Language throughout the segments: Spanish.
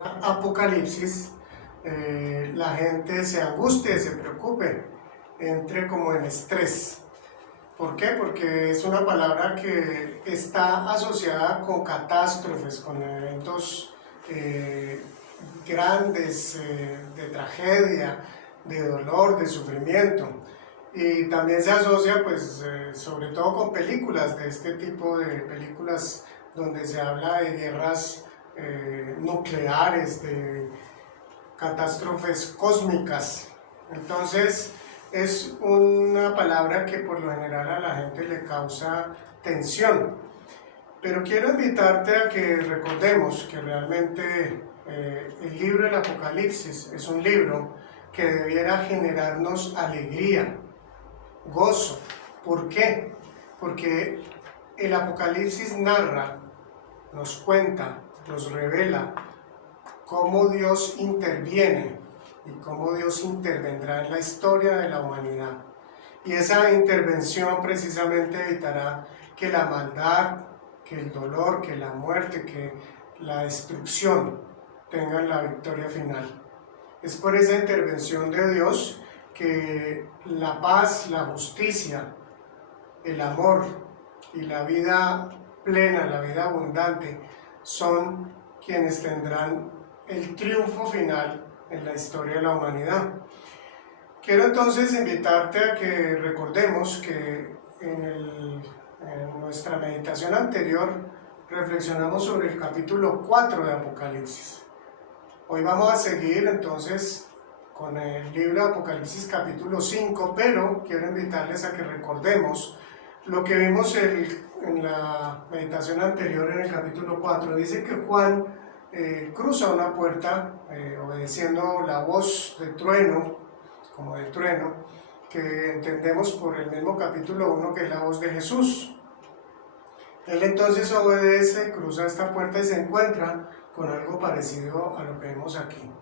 Apocalipsis, la gente se angustie, se preocupe, entre como en estrés. ¿Por qué? Porque es una palabra que está asociada con catástrofes, con eventos grandes, de tragedia, de dolor, de sufrimiento. Y también se asocia, pues, sobre todo con películas de este tipo, de películas donde se habla de guerras nucleares, de catástrofes cósmicas. Entonces es una palabra que por lo general a la gente le causa tensión. Pero quiero invitarte a que recordemos que realmente el libro del Apocalipsis es un libro que debiera generarnos alegría, gozo. ¿Por qué? Porque el Apocalipsis narra, nos cuenta, nos revela cómo Dios interviene y cómo Dios intervendrá en la historia de la humanidad. Y esa intervención precisamente evitará que la maldad, que el dolor, que la muerte, que la destrucción tengan la victoria final. Es por esa intervención de Dios que la paz, la justicia, el amor y la vida plena, la vida abundante, son quienes tendrán el triunfo final en la historia de la humanidad. Quiero entonces invitarte a que recordemos que en nuestra meditación anterior reflexionamos sobre el capítulo 4 de Apocalipsis. Hoy vamos a seguir entonces con el libro de Apocalipsis capítulo 5, pero quiero invitarles a que recordemos lo que vimos en la meditación anterior en el capítulo 4. Dice que Juan cruza una puerta obedeciendo la voz de trueno, como de trueno, que entendemos por el mismo capítulo 1 que es la voz de Jesús. Él entonces obedece, cruza esta puerta y se encuentra con algo parecido a lo que vemos aquí.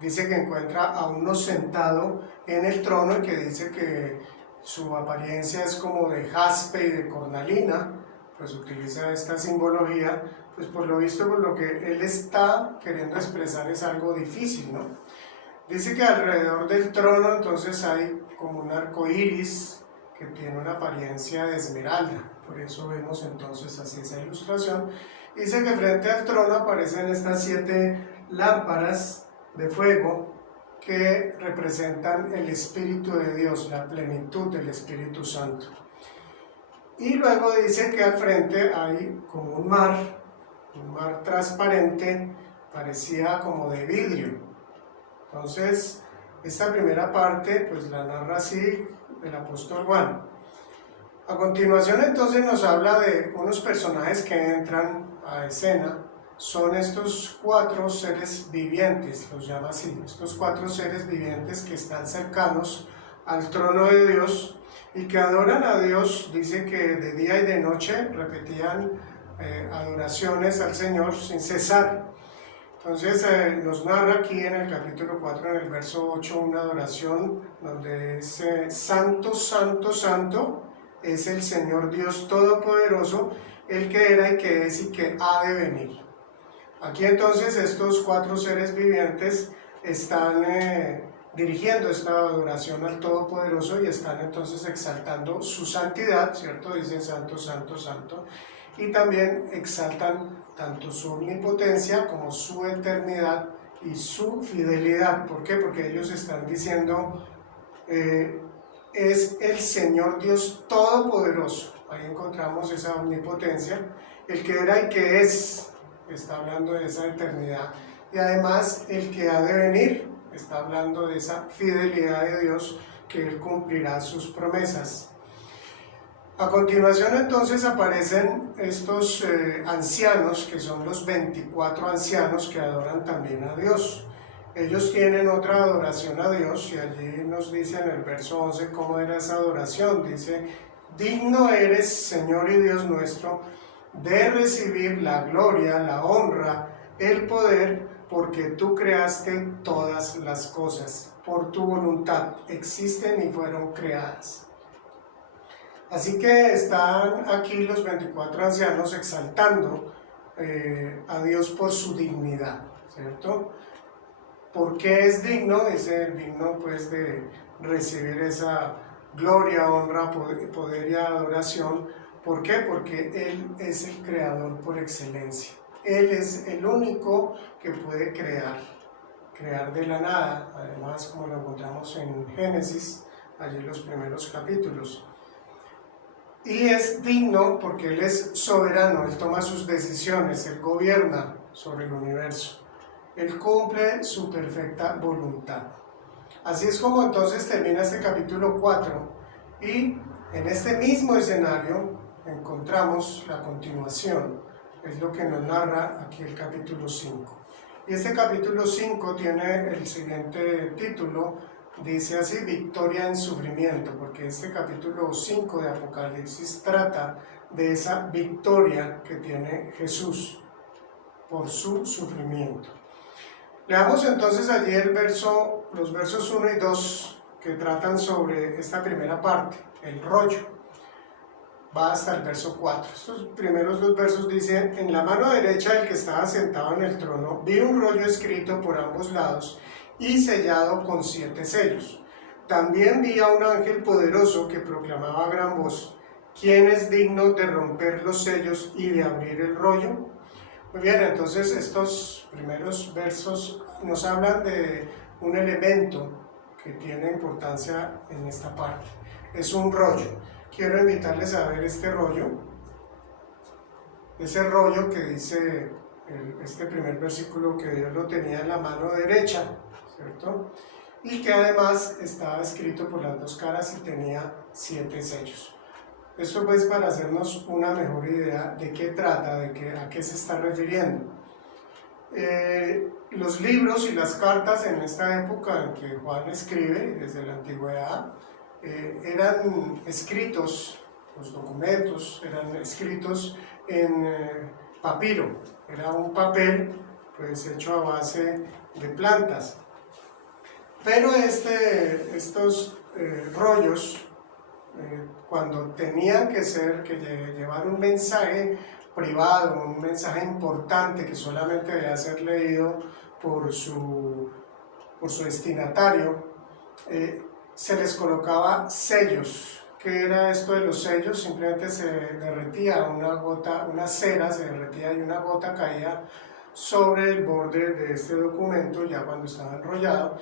Dice que encuentra a uno sentado en el trono y que dice que su apariencia es como de jaspe y de cornalina, pues utiliza esta simbología, pues por lo visto, por lo que él está queriendo expresar es algo difícil, ¿no? Dice que alrededor del trono entonces hay como un arco iris que tiene una apariencia de esmeralda, por eso vemos entonces así esa ilustración. Dice que frente al trono aparecen estas 7 lámparas de fuego que representan el Espíritu de Dios, la plenitud del Espíritu Santo. Y luego dice que al frente hay como un mar transparente, parecía como de vidrio. Entonces, esta primera parte pues la narra así el apóstol Juan. A continuación entonces nos habla de unos personajes que entran a escena. Son estos 4 seres vivientes, los llama así, estos 4 seres vivientes que están cercanos al trono de Dios y que adoran a Dios. Dice que de día y de noche repetían adoraciones al Señor sin cesar. Entonces nos narra aquí en el capítulo 4, en el verso 8, una adoración donde dice: Santo, Santo, Santo es el Señor Dios Todopoderoso, el que era y que es y que ha de venir. Aquí entonces estos 4 seres vivientes están dirigiendo esta adoración al Todopoderoso y están entonces exaltando su santidad, ¿cierto? Dicen Santo, Santo, Santo, y también exaltan tanto su omnipotencia como su eternidad y su fidelidad. ¿Por qué? Porque ellos están diciendo, es el Señor Dios Todopoderoso. Ahí encontramos esa omnipotencia, el que era y que es, está hablando de esa eternidad. Y además el que ha de venir, está hablando de esa fidelidad de Dios, que Él cumplirá sus promesas. A continuación entonces aparecen estos ancianos, que son los 24 ancianos que adoran también a Dios. Ellos tienen otra adoración a Dios y allí nos dice en el verso 11 cómo era esa adoración. Dice: digno eres, Señor y Dios nuestro, de recibir la gloria, la honra, el poder, porque tú creaste todas las cosas. Por tu voluntad existen y fueron creadas. Así que están aquí los 24 ancianos exaltando a Dios por su dignidad, ¿cierto? ¿Por qué es digno? Es digno pues de recibir esa gloria, honra, poder y adoración. ¿Por qué? Porque Él es el creador por excelencia. Él es el único que puede crear de la nada, además como lo encontramos en Génesis, allí en los primeros capítulos. Y es digno porque Él es soberano, Él toma sus decisiones, Él gobierna sobre el universo, Él cumple su perfecta voluntad. Así es como entonces termina este capítulo 4 y en este mismo escenario encontramos la continuación, es lo que nos narra aquí el capítulo 5. Y este capítulo 5 tiene el siguiente título, dice así: Victoria en sufrimiento, porque este capítulo 5 de Apocalipsis trata de esa victoria que tiene Jesús por su sufrimiento. Leamos entonces allí los versos 1 y 2 que tratan sobre esta primera parte, el rollo. Va hasta el verso 4. Estos primeros dos versos dicen: en la mano derecha del que estaba sentado en el trono vi un rollo escrito por ambos lados y sellado con 7 sellos. También vi a un ángel poderoso que proclamaba a gran voz: ¿quién es digno de romper los sellos y de abrir el rollo? Muy bien, entonces estos primeros versos nos hablan de un elemento que tiene importancia en esta parte. Es un rollo. Quiero invitarles a ver este rollo. Ese rollo que dice este primer versículo, que Dios lo tenía en la mano derecha, ¿cierto? Y que además estaba escrito por las dos caras y tenía 7 sellos. Esto pues para hacernos una mejor idea de qué trata, a qué se está refiriendo. Los libros y las cartas en esta época en que Juan escribe, desde la antigüedad, eran escritos, los documentos eran escritos en papiro, era un papel pues hecho a base de plantas. Pero estos rollos, cuando tenían que llevar un mensaje privado, un mensaje importante que solamente debía ser leído por su destinatario, se les colocaba sellos. ¿Qué era esto de los sellos? Simplemente se derretía una cera se derretía y una gota caía sobre el borde de este documento ya cuando estaba enrollado.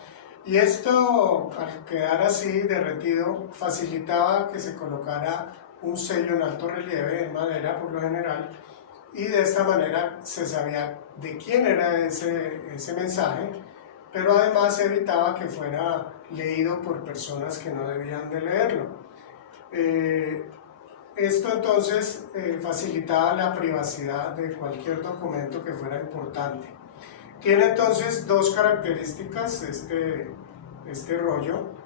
Y esto, al quedar así derretido, facilitaba que se colocara un sello en alto relieve, en madera por lo general, y de esta manera se sabía de quién era ese mensaje, pero además evitaba que fuera leído por personas que no debían de leerlo. Esto entonces facilitaba la privacidad de cualquier documento que fuera importante. Tiene entonces dos características este rollo.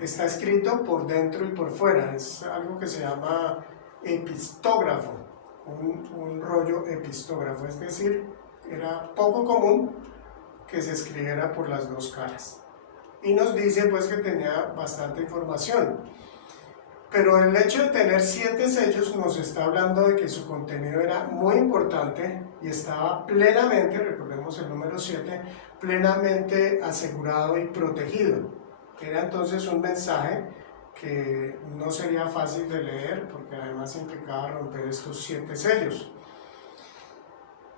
Está escrito por dentro y por fuera, es algo que se llama epistógrafo, un rollo epistógrafo, es decir, era poco común que se escribiera por las dos caras. Y nos dice pues que tenía bastante información. Pero el hecho de tener 7 sellos nos está hablando de que su contenido era muy importante y estaba plenamente, recordemos el número 7, plenamente asegurado y protegido. Era entonces un mensaje que no sería fácil de leer porque además implicaba romper estos 7 sellos.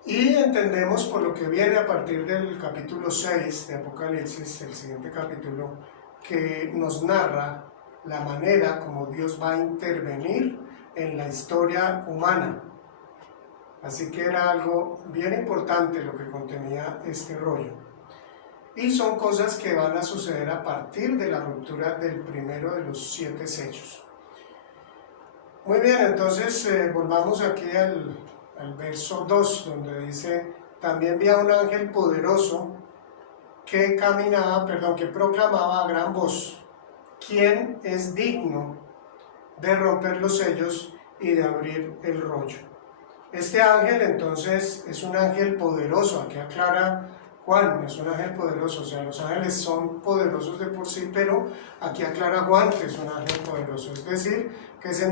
Y entendemos por lo que viene a partir del capítulo 6 de Apocalipsis, el siguiente capítulo, que nos narra la manera como Dios va a intervenir en la historia humana. Así que era algo bien importante lo que contenía este rollo. Y son cosas que van a suceder a partir de la ruptura del primero de los 7 sellos. Muy bien, entonces volvamos aquí al verso 2, donde dice: también vi a un ángel poderoso que proclamaba a gran voz: ¿quién es digno de romper los sellos y de abrir el rollo? Este ángel entonces es un ángel poderoso. Aquí aclara Juan, es un ángel poderoso, o sea, los ángeles son poderosos de por sí, pero aquí aclara Juan que es un ángel poderoso, es decir, que se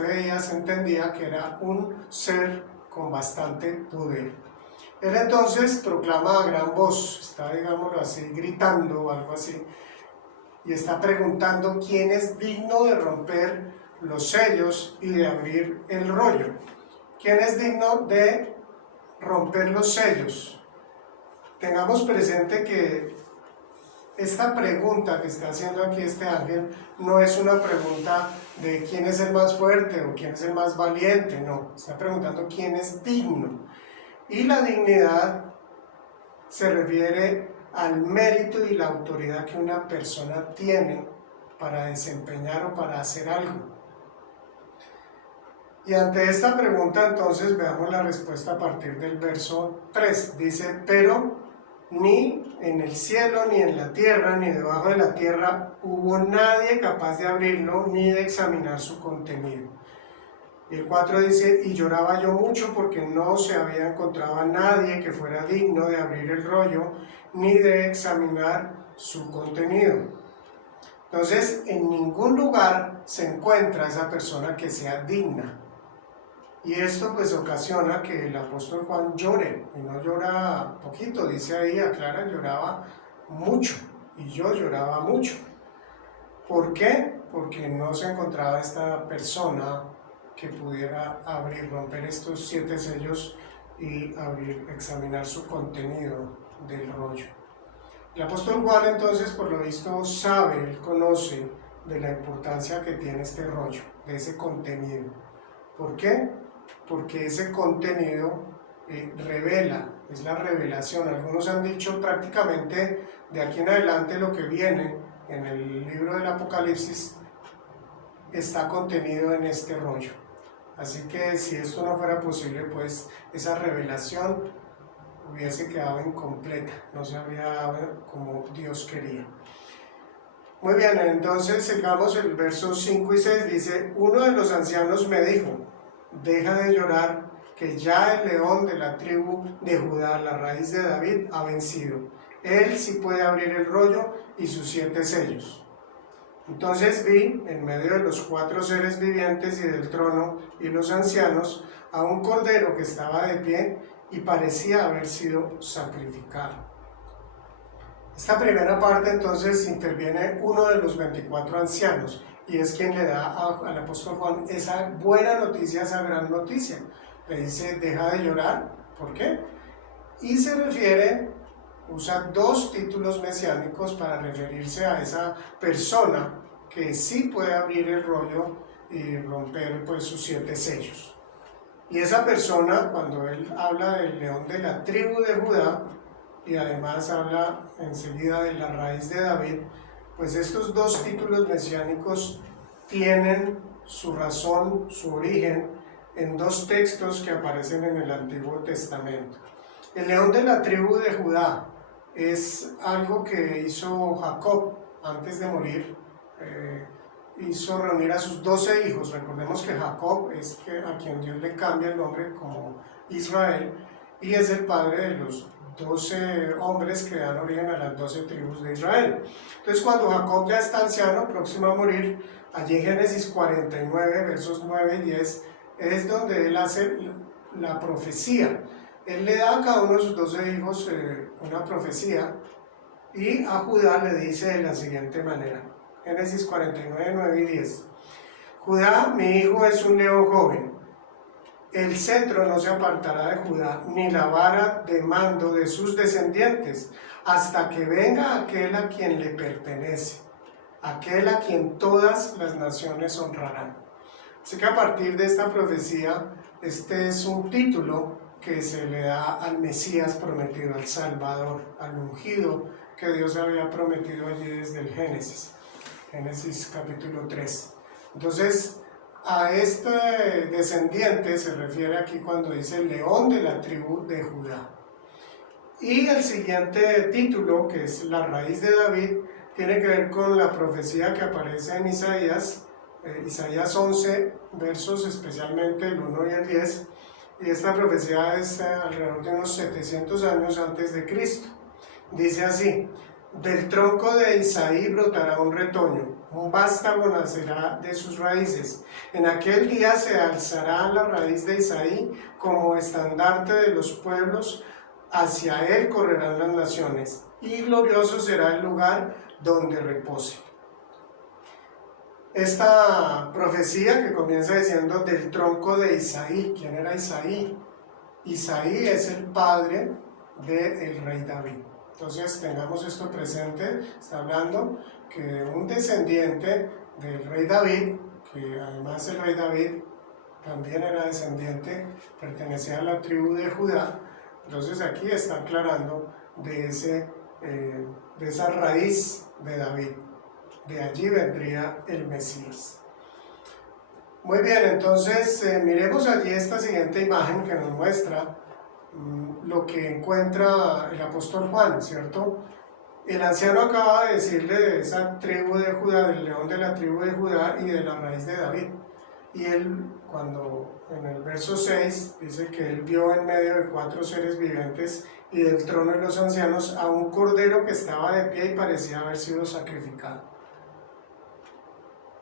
veía, se entendía que era un ser con bastante poder. Él entonces proclama a gran voz, está, digámoslo así, gritando o algo así, y está preguntando quién es digno de romper los sellos y de abrir el rollo. ¿Quién es digno de romper los sellos? Tengamos presente que esta pregunta que está haciendo aquí este ángel no es una pregunta de quién es el más fuerte o quién es el más valiente, no, está preguntando quién es digno. Y la dignidad se refiere al mérito y la autoridad que una persona tiene para desempeñar o para hacer algo. Y ante esta pregunta entonces veamos la respuesta a partir del verso 3. Dice, pero ni en el cielo, ni en la tierra, ni debajo de la tierra hubo nadie capaz de abrirlo, ni de examinar su contenido. Y el 4 dice, y lloraba yo mucho porque no se había encontrado a nadie que fuera digno de abrir el rollo, ni de examinar su contenido. Entonces, en ningún lugar se encuentra esa persona que sea digna. Y esto pues ocasiona que el apóstol Juan llore, y no llora poquito, dice ahí, aclara, lloraba mucho, y yo lloraba mucho. ¿Por qué? Porque no se encontraba esta persona que pudiera abrir, romper estos 7 sellos y examinar su contenido del rollo. El apóstol Juan entonces, por lo visto, sabe, él conoce de la importancia que tiene este rollo, de ese contenido. ¿Por qué? Porque ese contenido revela, es la revelación. Algunos han dicho prácticamente de aquí en adelante lo que viene en el libro del Apocalipsis está contenido en este rollo. Así que si esto no fuera posible, pues esa revelación hubiese quedado incompleta, no se habría dado como Dios quería. Muy bien, entonces sigamos el verso 5 y 6, dice, uno de los ancianos me dijo, deja de llorar, que ya el león de la tribu de Judá, la raíz de David, ha vencido. Él sí puede abrir el rollo y sus 7 sellos. Entonces vi, en medio de los 4 seres vivientes y del trono y los ancianos, a un cordero que estaba de pie y parecía haber sido sacrificado. Esta primera parte entonces interviene uno de los 24 ancianos y es quien le da al apóstol Juan esa buena noticia, esa gran noticia. Le dice, deja de llorar. ¿Por qué? Y se refiere, usa 2 títulos mesiánicos para referirse a esa persona que sí puede abrir el rollo y romper pues sus 7 sellos. Y esa persona, cuando él habla del león de la tribu de Judá, y además habla enseguida de la raíz de David, pues estos 2 títulos mesiánicos tienen su razón, su origen, en 2 textos que aparecen en el Antiguo Testamento. El león de la tribu de Judá es algo que hizo Jacob antes de morir, hizo reunir a sus 12 hijos. Recordemos que Jacob es a quien Dios le cambia el nombre como Israel, y es el padre de los 12 hombres que dan origen a las 12 tribus de Israel. Entonces cuando Jacob ya está anciano, próximo a morir, allí en Génesis 49, versos 9 y 10, es donde él hace la profecía. Él le da a cada uno de sus 12 hijos una profecía, y a Judá le dice de la siguiente manera, Génesis 49, 9 y 10. Judá, mi hijo, es un león joven. El cetro no se apartará de Judá, ni la vara de mando de sus descendientes, hasta que venga aquel a quien le pertenece, aquel a quien todas las naciones honrarán. Así que a partir de esta profecía, este es un título que se le da al Mesías prometido, al Salvador, al ungido que Dios había prometido allí desde el Génesis capítulo 3. Entonces, a este descendiente se refiere aquí cuando dice el león de la tribu de Judá. Y el siguiente título, que es la raíz de David, tiene que ver con la profecía que aparece en Isaías 11 versos, especialmente el 1 y el 10, y esta profecía es alrededor de unos 700 años antes de Cristo. Dice así, del tronco de Isaí brotará un retoño, un vástago nacerá de sus raíces. En aquel día se alzará la raíz de Isaí como estandarte de los pueblos, hacia él correrán las naciones, y glorioso será el lugar donde repose. Esta profecía que comienza diciendo del tronco de Isaí. ¿Quién era Isaí? Isaí es el padre del rey David. Entonces tengamos esto presente. Está hablando que un descendiente del rey David, que además el rey David también era descendiente, pertenecía a la tribu de Judá. Entonces aquí está aclarando de esa raíz de David. De allí vendría el Mesías. Muy bien, entonces miremos allí esta siguiente imagen que nos muestra lo que encuentra el apóstol Juan, ¿cierto? El anciano acaba de decirle de esa tribu de Judá, del león de la tribu de Judá y de la raíz de David. Y él, cuando en el verso 6 dice que él vio en medio de 4 seres vivientes y del trono de los ancianos a un cordero que estaba de pie y parecía haber sido sacrificado.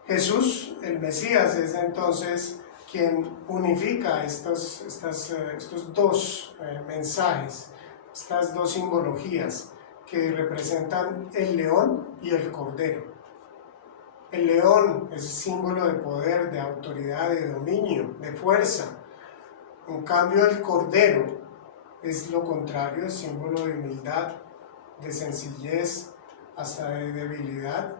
Jesús, el Mesías, es entonces quien unifica estos dos mensajes, estas dos simbologías que representan el león y el cordero. El león es símbolo de poder, de autoridad, de dominio, de fuerza. En cambio, el cordero es lo contrario, es símbolo de humildad, de sencillez, hasta de debilidad.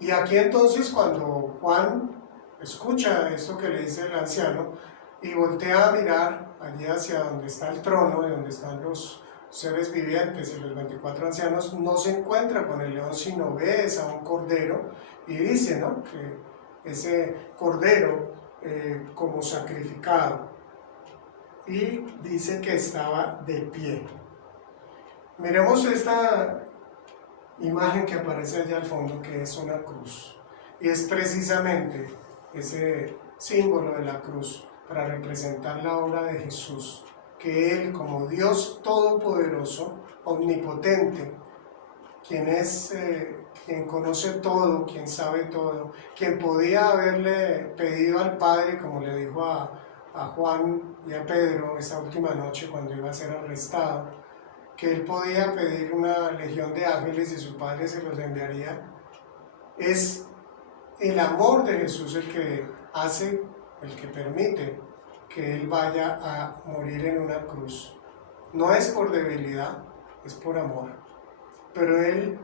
Y aquí entonces cuando Juan escucha esto que le dice el anciano y voltea a mirar allí hacia donde está el trono, de donde están los seres vivientes y los 24 ancianos, no se encuentra con el león, sino ve a un cordero y dice, ¿no?, que ese cordero como sacrificado, y dice que estaba de pie. Miremos esta imagen que aparece allá al fondo, que es una cruz, y es precisamente ese símbolo de la cruz para representar la obra de Jesús, que Él, como Dios todopoderoso, omnipotente, quien conoce todo, quien sabe todo, quien podía haberle pedido al Padre, como le dijo a Juan y a Pedro esa última noche cuando iba a ser arrestado, que él podía pedir una legión de ángeles y su Padre se los enviaría. Es el amor de Jesús el que hace, el que permite que Él vaya a morir en una cruz. No es por debilidad, es por amor. Pero Él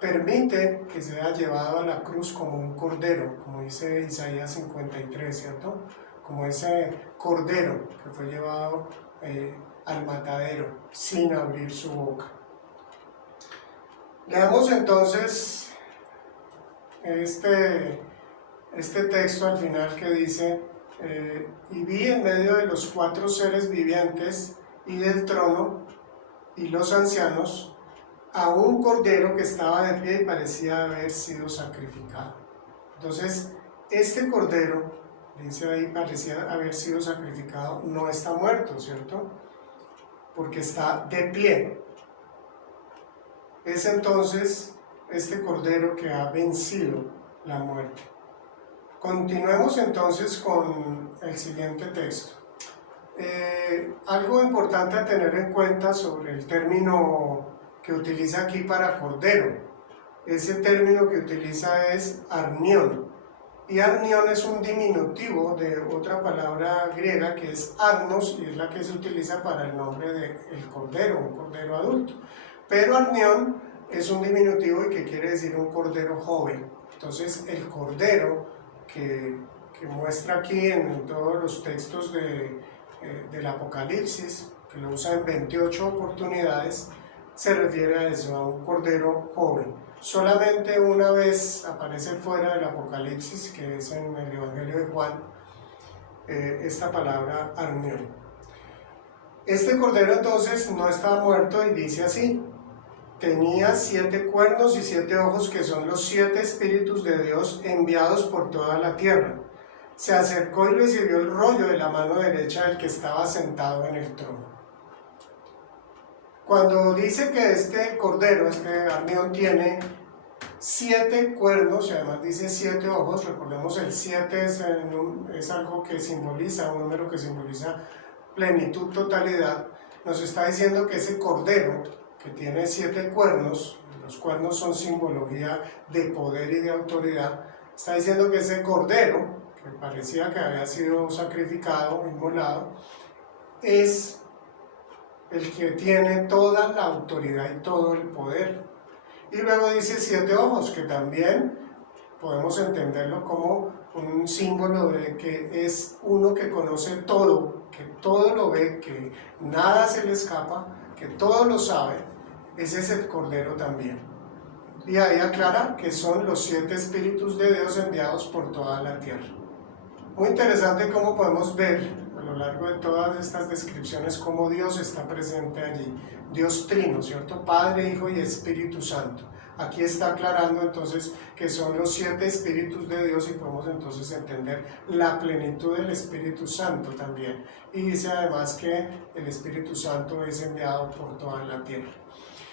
permite que sea llevado a la cruz como un cordero, como dice Isaías 53, ¿cierto? Como ese cordero que fue llevado al matadero sin abrir su boca. Leamos entonces este texto al final que dice: y vi en medio de los 4 seres vivientes y del trono y los ancianos a un cordero que estaba de pie y parecía haber sido sacrificado. Entonces, este cordero, dice ahí, parecía haber sido sacrificado, no está muerto, ¿cierto? Porque está de pie. Es entonces este cordero que ha vencido la muerte. Continuemos entonces con el siguiente texto. Algo importante a tener en cuenta sobre el término que utiliza aquí para cordero. Ese término que utiliza es arnión. Y arnión es un diminutivo de otra palabra griega que es arnos, y es la que se utiliza para el nombre del cordero, un cordero adulto. Pero arnión es un diminutivo y que quiere decir un cordero joven. Entonces el cordero que muestra aquí en todos los textos del Apocalipsis, que lo usa en 28 oportunidades, se refiere a eso, a un cordero joven. Solamente una vez aparece fuera del Apocalipsis, que es en el Evangelio de Juan, esta palabra arnión. Este cordero entonces no estaba muerto y dice así: tenía 7 cuernos y 7 ojos, que son los 7 espíritus de Dios enviados por toda la tierra. Se acercó y recibió el rollo de la mano derecha del que estaba sentado en el trono. Cuando dice que este cordero, este arnión, tiene 7 cuernos y además dice 7 ojos, recordemos el 7 es algo que simboliza, un número que simboliza plenitud, totalidad. nos está diciendo que ese cordero, que tiene 7 cuernos, los cuernos son simbología de poder y de autoridad, está diciendo que ese cordero, que parecía que había sido sacrificado, inmolado, es el que tiene toda la autoridad y todo el poder. Y luego dice 7 ojos, que también podemos entenderlo como un símbolo de que es uno que conoce todo, que todo lo ve, que nada se le escapa, que todo lo sabe. Ese es el Cordero también. Y ahí aclara que son los 7 espíritus de Dios enviados por toda la tierra. Muy interesante cómo podemos ver a lo largo de todas estas descripciones cómo Dios está presente allí. Dios trino, ¿cierto? Padre, Hijo y Espíritu Santo. Aquí está aclarando entonces que son los 7 espíritus de Dios y podemos entonces entender la plenitud del Espíritu Santo también. Y dice además que el Espíritu Santo es enviado por toda la tierra.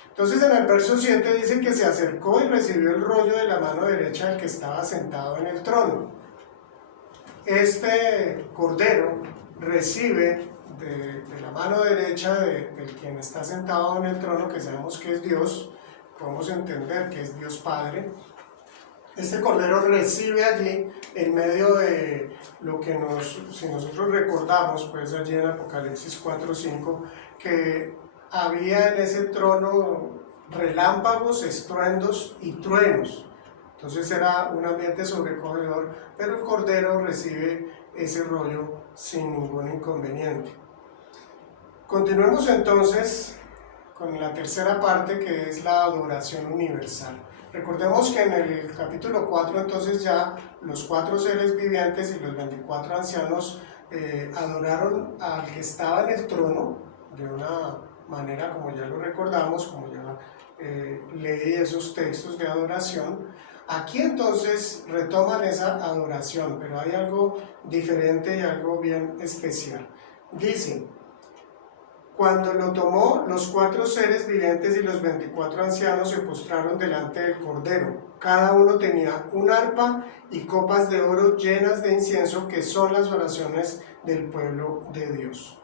Entonces en el verso 7 dice que se acercó y recibió el rollo de la mano derecha del que estaba sentado en el trono. Este Cordero recibe de la mano derecha del quien está sentado en el trono, que sabemos que es Dios, podemos entender que es Dios Padre. Este Cordero recibe allí, en medio de lo que si nosotros recordamos, pues allí en Apocalipsis 4:5, que había en ese trono relámpagos, estruendos y truenos. Entonces era un ambiente sobrecogedor, pero el Cordero recibe ese rollo sin ningún inconveniente. Continuemos entonces con la tercera parte, que es la adoración universal. Recordemos que en el capítulo 4 entonces ya los 4 seres vivientes y los 24 ancianos adoraron al que estaba en el trono de una manera, como ya lo recordamos, como ya leí esos textos de adoración. Aquí entonces retoman esa adoración, pero hay algo diferente y algo bien especial. Dice: cuando lo tomó, los 4 seres vivientes y los 24 ancianos se postraron delante del Cordero. Cada uno tenía un arpa y copas de oro llenas de incienso, que son las oraciones del pueblo de Dios.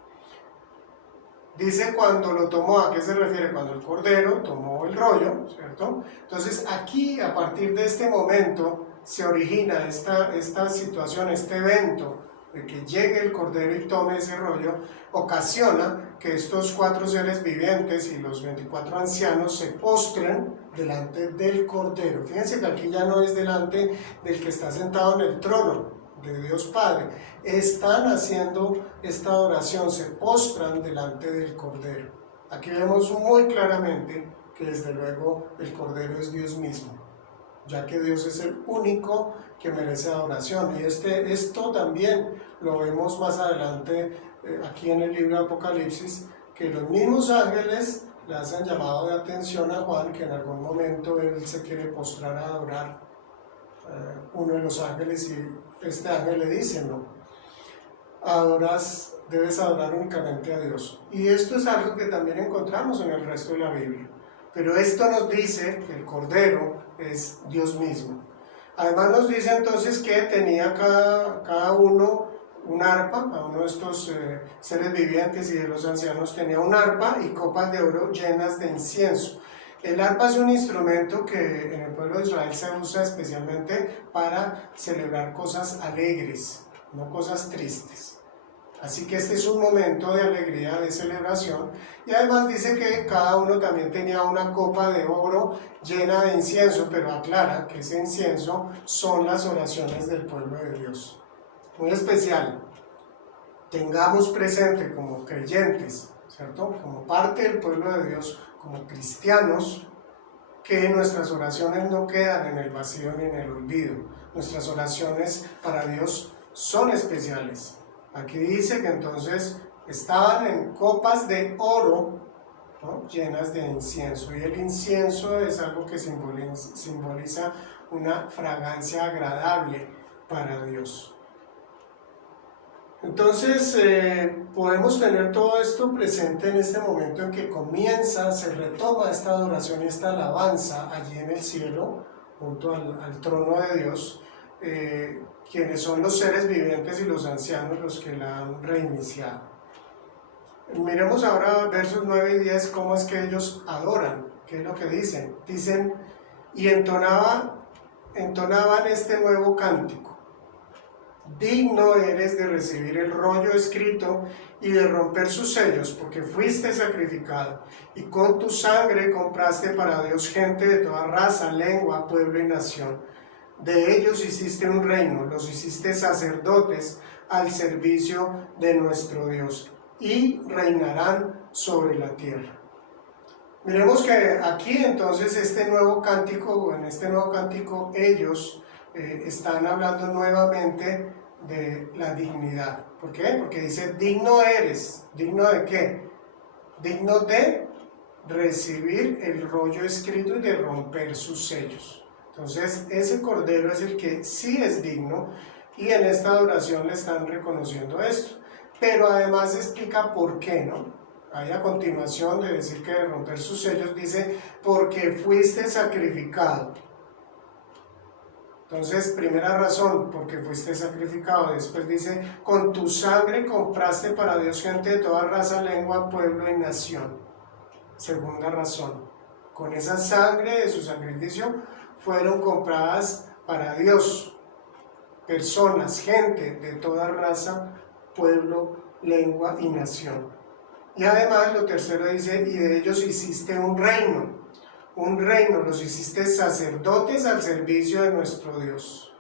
Dice cuando lo tomó, ¿a qué se refiere? Cuando el Cordero tomó el rollo, ¿cierto? Entonces aquí, a partir de este momento, se origina esta situación, este evento, de que llegue el Cordero y tome ese rollo, ocasiona que estos 4 seres vivientes y los 24 ancianos se postren delante del Cordero. Fíjense que aquí ya no es delante del que está sentado en el trono de Dios Padre, están haciendo esta adoración, se postran delante del Cordero. Aquí vemos muy claramente que desde luego el Cordero es Dios mismo, ya que Dios es el único que merece adoración. Y esto también lo vemos más adelante aquí en el libro de Apocalipsis, que los mismos ángeles le hacen llamado de atención a Juan, que en algún momento él se quiere postrar a adorar uno de los ángeles, y este ángel le dice: no, debes adorar únicamente a Dios. Y esto es algo que también encontramos en el resto de la Biblia, pero esto nos dice que el Cordero es Dios mismo. Además nos dice entonces que tenía cada uno un arpa, cada uno de estos seres vivientes y de los ancianos tenía un arpa y copas de oro llenas de incienso. El arpa es un instrumento que en el pueblo de Israel se usa especialmente para celebrar cosas alegres, no cosas tristes. Así que este es un momento de alegría, de celebración. Y además dice que cada uno también tenía una copa de oro llena de incienso, pero aclara que ese incienso son las oraciones del pueblo de Dios. Muy especial. Tengamos presente como creyentes, ¿cierto? Como parte del pueblo de Dios, como cristianos, que nuestras oraciones no quedan en el vacío ni en el olvido. Nuestras oraciones para Dios son especiales. Aquí dice que entonces estaban en copas de oro, ¿no?, llenas de incienso, y el incienso es algo que simboliza una fragancia agradable para Dios. Entonces podemos tener todo esto presente en este momento en que se retoma esta adoración y esta alabanza allí en el cielo, junto al trono de Dios, quienes son los seres vivientes y los ancianos los que la han reiniciado. Miremos ahora versos 9 y 10, cómo es que ellos adoran, qué es lo que dicen. Dicen, y entonaban este nuevo cántico. Digno eres de recibir el rollo escrito y de romper sus sellos, porque fuiste sacrificado, y con tu sangre compraste para Dios gente de toda raza, lengua, pueblo y nación. De ellos hiciste un reino, los hiciste sacerdotes al servicio de nuestro Dios, y reinarán sobre la tierra. Miremos que aquí entonces en este nuevo cántico ellos están hablando nuevamente de la dignidad. ¿Por qué? Porque dice, digno eres. ¿Digno de qué? Digno de recibir el rollo escrito y de romper sus sellos. Entonces ese cordero es el que sí es digno, y en esta adoración le están reconociendo esto. Pero además explica por qué, ¿no? Ahí a continuación de decir que de romper sus sellos dice, porque fuiste sacrificado. Entonces, primera razón, porque fuiste sacrificado. Después dice, con tu sangre compraste para Dios gente de toda raza, lengua, pueblo y nación. Segunda razón, con esa sangre de su sacrificio fueron compradas para Dios personas, gente de toda raza, pueblo, lengua y nación. Y además lo tercero dice, y de ellos hiciste un reino, los hiciste sacerdotes al servicio de nuestro Dios.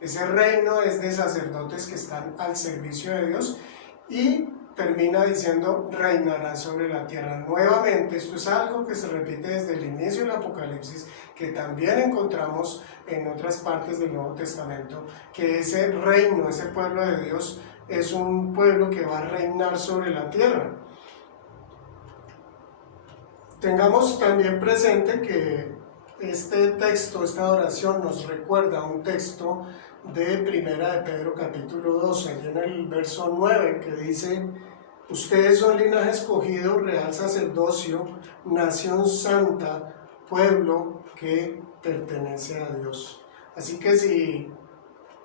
Ese reino es de sacerdotes que están al servicio de Dios, y termina diciendo, reinará sobre la tierra. Nuevamente, esto es algo que se repite desde el inicio del Apocalipsis, que también encontramos en otras partes del Nuevo Testamento, que ese reino, ese pueblo de Dios, es un pueblo que va a reinar sobre la tierra. Tengamos también presente que este texto, esta oración nos recuerda un texto de Primera de Pedro capítulo 12, y en el verso 9 que dice, ustedes son linaje escogido, real sacerdocio, nación santa, pueblo que pertenece a Dios. Así que si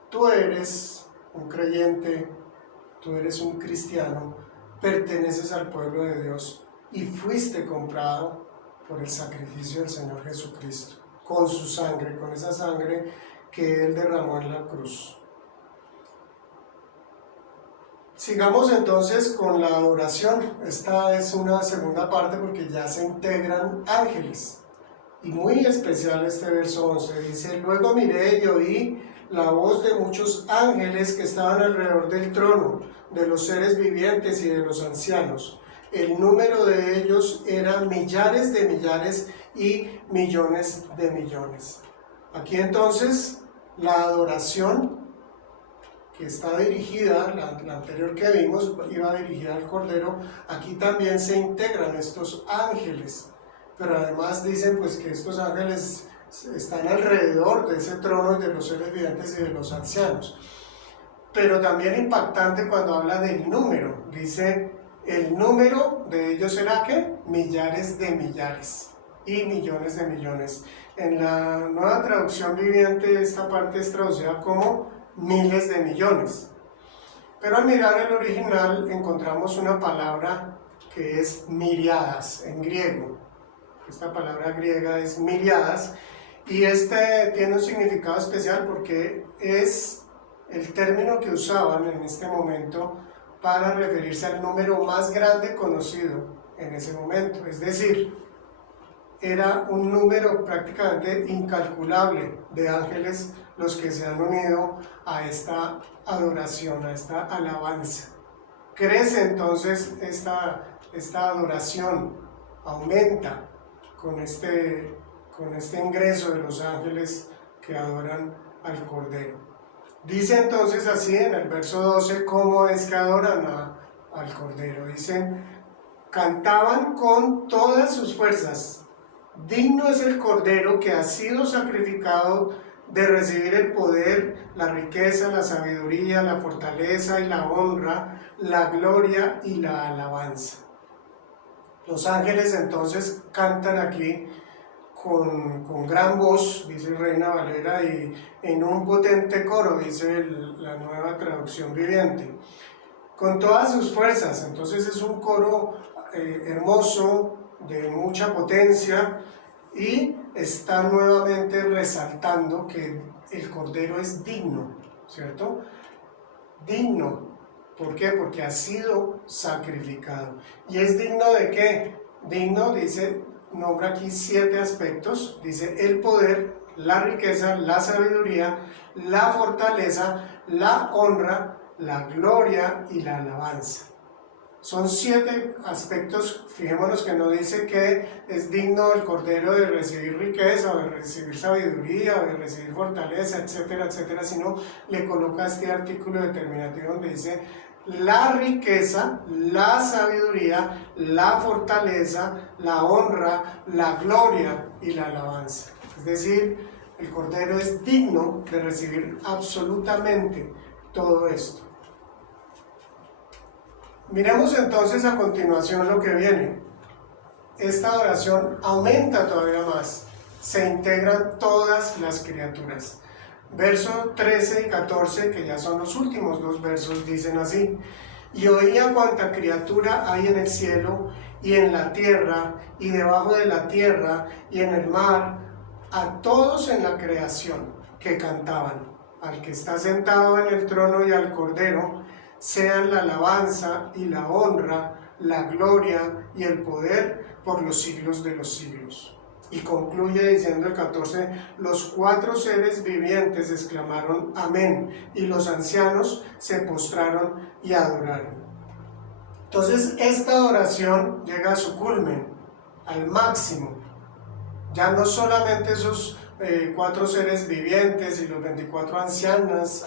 tú eres un creyente, tú eres un cristiano, perteneces al pueblo de Dios, y fuiste comprado por el sacrificio del Señor Jesucristo, con su sangre, con esa sangre que Él derramó en la cruz. Sigamos entonces con la adoración. Esta es una segunda parte porque ya se integran ángeles. Y muy especial este verso 11, dice, luego miré y oí la voz de muchos ángeles que estaban alrededor del trono, de los seres vivientes y de los ancianos. El número de ellos era millares de millares y millones de millones. Aquí entonces la adoración que está dirigida, la anterior que vimos iba dirigida al Cordero, aquí también se integran estos ángeles, pero además dicen pues que estos ángeles están alrededor de ese trono de los seres vivientes y de los ancianos. Pero también impactante cuando habla del número, dice, el número de ellos era ¿qué? Millares de millares y millones de millones. En la nueva traducción viviente esta parte es traducida como miles de millones. Pero al mirar el original encontramos una palabra que es miriadas en griego. Esta palabra griega es miriadas, y este tiene un significado especial porque es el término que usaban en este momento para referirse al número más grande conocido en ese momento. Es decir, era un número prácticamente incalculable de ángeles los que se han unido a esta adoración, a esta alabanza. Crece entonces esta adoración, aumenta con este ingreso de los ángeles que adoran al Cordero. Dice entonces así en el verso 12 cómo es que adoran al Cordero. Dicen, cantaban con todas sus fuerzas, digno es el Cordero que ha sido sacrificado de recibir el poder, la riqueza, la sabiduría, la fortaleza y la honra, la gloria y la alabanza. Los ángeles entonces cantan aquí con gran voz, dice Reina Valera, y en un potente coro, dice la nueva traducción viviente. con todas sus fuerzas. Entonces es un coro hermoso, de mucha potencia, y está nuevamente resaltando que el Cordero es digno, ¿cierto? Digno. ¿Por qué? Porque ha sido sacrificado. ¿Y es digno de qué? Digno, dice, nombra aquí 7 aspectos. Dice el poder, la riqueza, la sabiduría, la fortaleza, la honra, la gloria y la alabanza. Son 7 aspectos. Fijémonos que no dice que es digno el Cordero de recibir riqueza, o de recibir sabiduría, o de recibir fortaleza, etcétera, etcétera, sino le coloca este artículo determinativo donde dice la riqueza, la sabiduría, la fortaleza, la honra, la gloria y la alabanza. Es decir, el Cordero es digno de recibir absolutamente todo esto. Miremos entonces a continuación lo que viene. Esta oración aumenta todavía más. Se integran todas las criaturas. Verso 13 y 14, que ya son los últimos 2 versos, dicen así: y oía cuanta criatura hay en el cielo y en la tierra y debajo de la tierra y en el mar, a todos en la creación que cantaban, al que está sentado en el trono y al Cordero, sean la alabanza y la honra, la gloria y el poder por los siglos de los siglos. Y concluye diciendo el 14: los 4 seres vivientes exclamaron amén, y los ancianos se postraron y adoraron. Entonces esta adoración llega a su culmen, al máximo. Ya no solamente esos 4 seres vivientes y los 24 ancianos,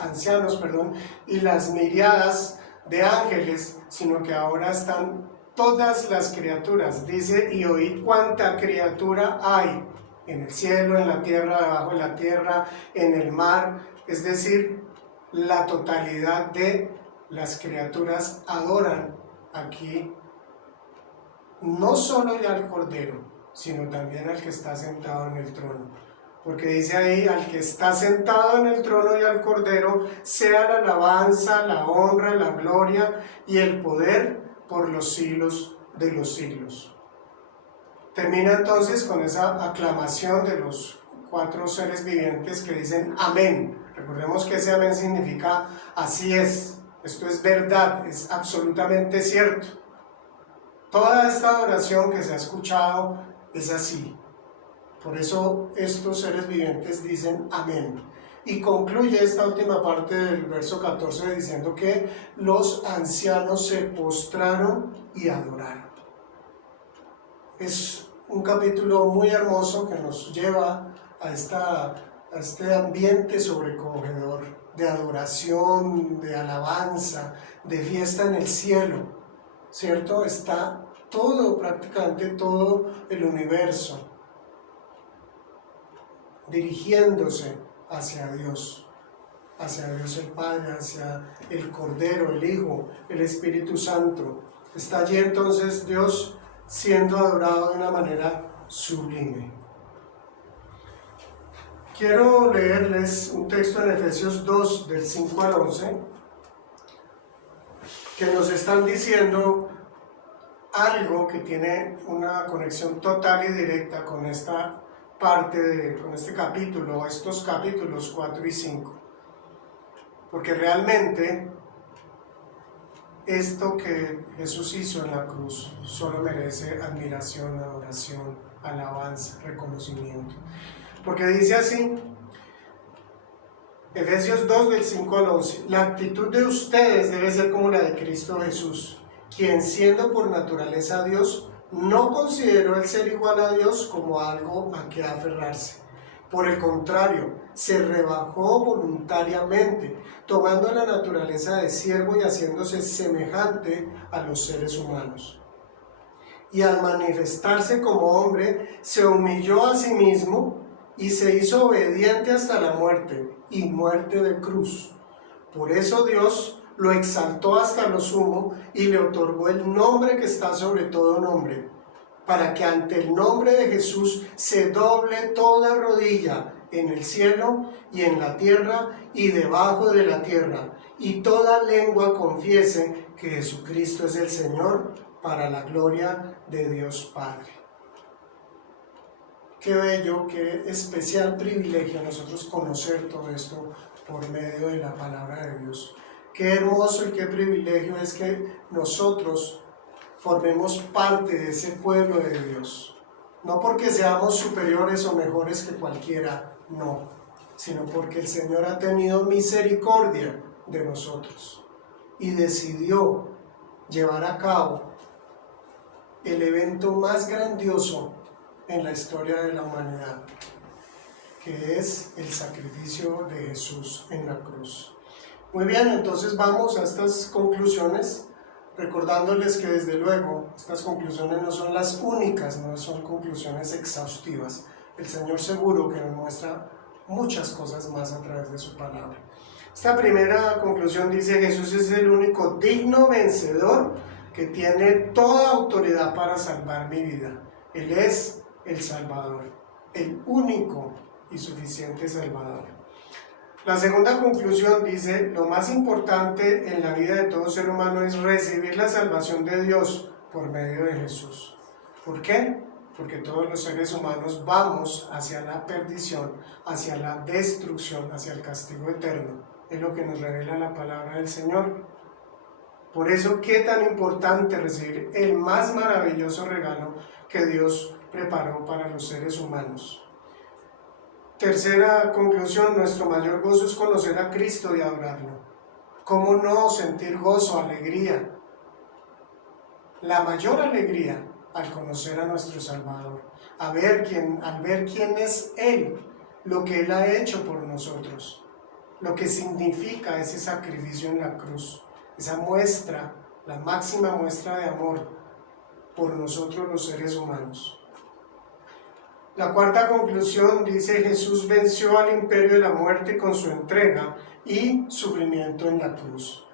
y las miriadas de ángeles, sino que ahora están todas las criaturas. Dice: y oí cuánta criatura hay en el cielo, en la tierra, debajo de la tierra, en el mar. Es decir, la totalidad de las criaturas adoran aquí no solo ya al Cordero, sino también al que está sentado en el trono. Porque dice ahí: al que está sentado en el trono y al Cordero, sea la alabanza, la honra, la gloria y el poder por los siglos de los siglos. Termina entonces con esa aclamación de los 4 seres vivientes que dicen amén. Recordemos que ese amén significa así es, esto es verdad, es absolutamente cierto. Toda esta oración que se ha escuchado es así. Por eso estos seres vivientes dicen amén. Y concluye esta última parte del verso 14 diciendo que los ancianos se postraron y adoraron. Es un capítulo muy hermoso que nos lleva a este ambiente sobrecogedor de adoración, de alabanza, de fiesta en el cielo, ¿cierto? Está todo, prácticamente todo el universo dirigiéndose hacia Dios el Padre, hacia el Cordero, el Hijo, el Espíritu Santo. Está allí entonces Dios siendo adorado de una manera sublime. Quiero leerles un texto en Efesios 2, del 5 al 11, que nos están diciendo algo que tiene una conexión total y directa con esta parte, con este capítulo, estos capítulos 4 y 5. Porque realmente esto que Jesús hizo en la cruz solo merece admiración, adoración, alabanza, reconocimiento. Porque dice así, Efesios 2, del 5 al 11, la actitud de ustedes debe ser como la de Cristo Jesús, quien siendo por naturaleza Dios, no consideró el ser igual a Dios como algo a que aferrarse. Por el contrario, se rebajó voluntariamente, tomando la naturaleza de siervo y haciéndose semejante a los seres humanos. Y al manifestarse como hombre, se humilló a sí mismo y se hizo obediente hasta la muerte, y muerte de cruz. Por eso Dios lo exaltó hasta lo sumo y le otorgó el nombre que está sobre todo nombre, para que ante el nombre de Jesús se doble toda rodilla en el cielo y en la tierra y debajo de la tierra, y toda lengua confiese que Jesucristo es el Señor, para la gloria de Dios Padre. Qué bello, qué especial privilegio nosotros conocer todo esto por medio de la palabra de Dios. Qué hermoso y qué privilegio es que nosotros formemos parte de ese pueblo de Dios. No porque seamos superiores o mejores que cualquiera, no, sino porque el Señor ha tenido misericordia de nosotros y decidió llevar a cabo el evento más grandioso en la historia de la humanidad, que es el sacrificio de Jesús en la cruz. Muy bien, entonces vamos a estas conclusiones, recordándoles que desde luego estas conclusiones no son las únicas, no son conclusiones exhaustivas. El Señor seguro que nos muestra muchas cosas más a través de su palabra. Esta primera conclusión dice: Jesús es el único digno vencedor que tiene toda autoridad para salvar mi vida. Él es el Salvador, el único y suficiente Salvador. La segunda conclusión dice: lo más importante en la vida de todo ser humano es recibir la salvación de Dios por medio de Jesús. ¿Por qué? Porque todos los seres humanos vamos hacia la perdición, hacia la destrucción, hacia el castigo eterno. Es lo que nos revela la palabra del Señor. Por eso, qué tan importante recibir el más maravilloso regalo que Dios preparó para los seres humanos. Tercera conclusión: nuestro mayor gozo es conocer a Cristo y adorarlo. ¿Cómo no sentir gozo, alegría? La mayor alegría al conocer a nuestro Salvador, al ver quién es Él, lo que Él ha hecho por nosotros, lo que significa ese sacrificio en la cruz, esa muestra, la máxima muestra de amor por nosotros los seres humanos. La cuarta conclusión dice: Jesús venció al imperio de la muerte con su entrega y sufrimiento en la cruz.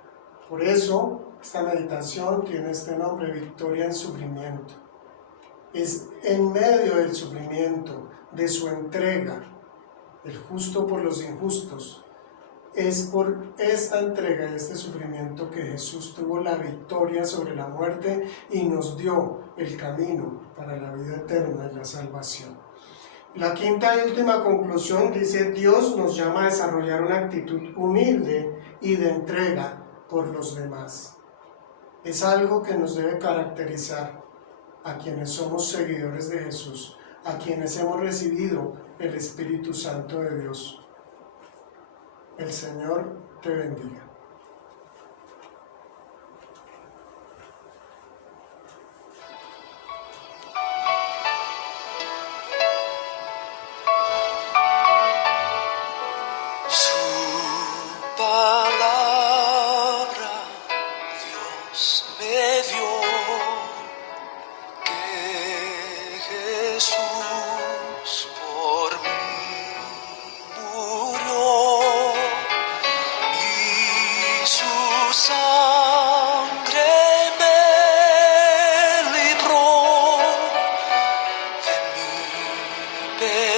Por eso, esta meditación tiene este nombre: Victoria en Sufrimiento. Es en medio del sufrimiento, de su entrega, el justo por los injustos. Es por esta entrega y este sufrimiento que Jesús tuvo la victoria sobre la muerte y nos dio el camino para la vida eterna y la salvación. La quinta y última conclusión dice: Dios nos llama a desarrollar una actitud humilde y de entrega por los demás. Es algo que nos debe caracterizar a quienes somos seguidores de Jesús, a quienes hemos recibido el Espíritu Santo de Dios. El Señor te bendiga. Jesús por mí murió y su sangre me libró de mi pecado.